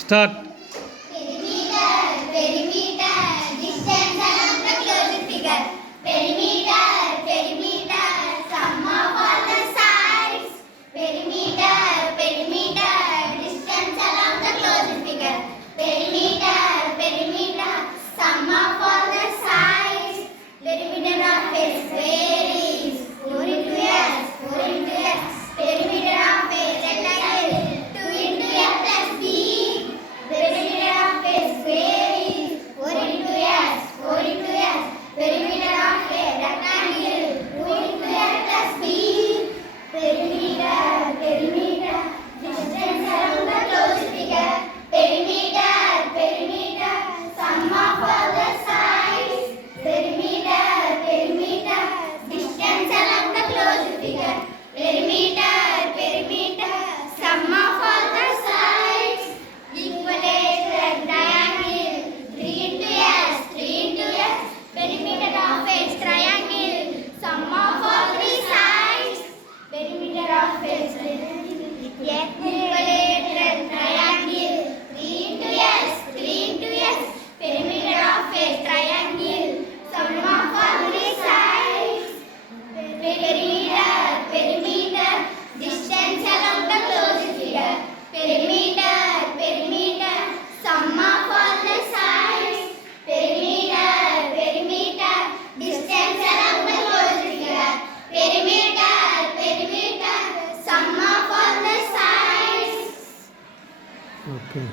Start. Perimeter, perimeter, distance along the closed figure. Perimeter, perimeter, sum of all the sides. Perimeter, perimeter, distance along the closed figure. Perimeter, perimeter, sum of all the sides. Perimeter of a square is 4 into s, 4 into s. Perimeter of a rectangle 2 into a plus b. Perimeter of a square is 4 into s, 4 into s. Perimeter of a rectangle 2 into a plus b. Perimeter, perimeter, distance around the closed figure. Perimeter, perimeter, sum of all the sides. Perimeter, perimeter, distance along the closed figure. Perimeter, perimeter, sum of all the sides. Equilateral triangle 3 into s, 3 into s. Perimeter of a triangle, sum of all three sides. Perimeter of a equilateral triangle 3 into s, 3 into s. Perimeter of a triangle, sum of all three sides. Perimeter, perimeter, distance along the closed figure. Perimeter, perimeter, sum of all the sides. Perimeter, perimeter, distance along the closed figure. Perimeter, perimeter, sum of all the sides. Okay.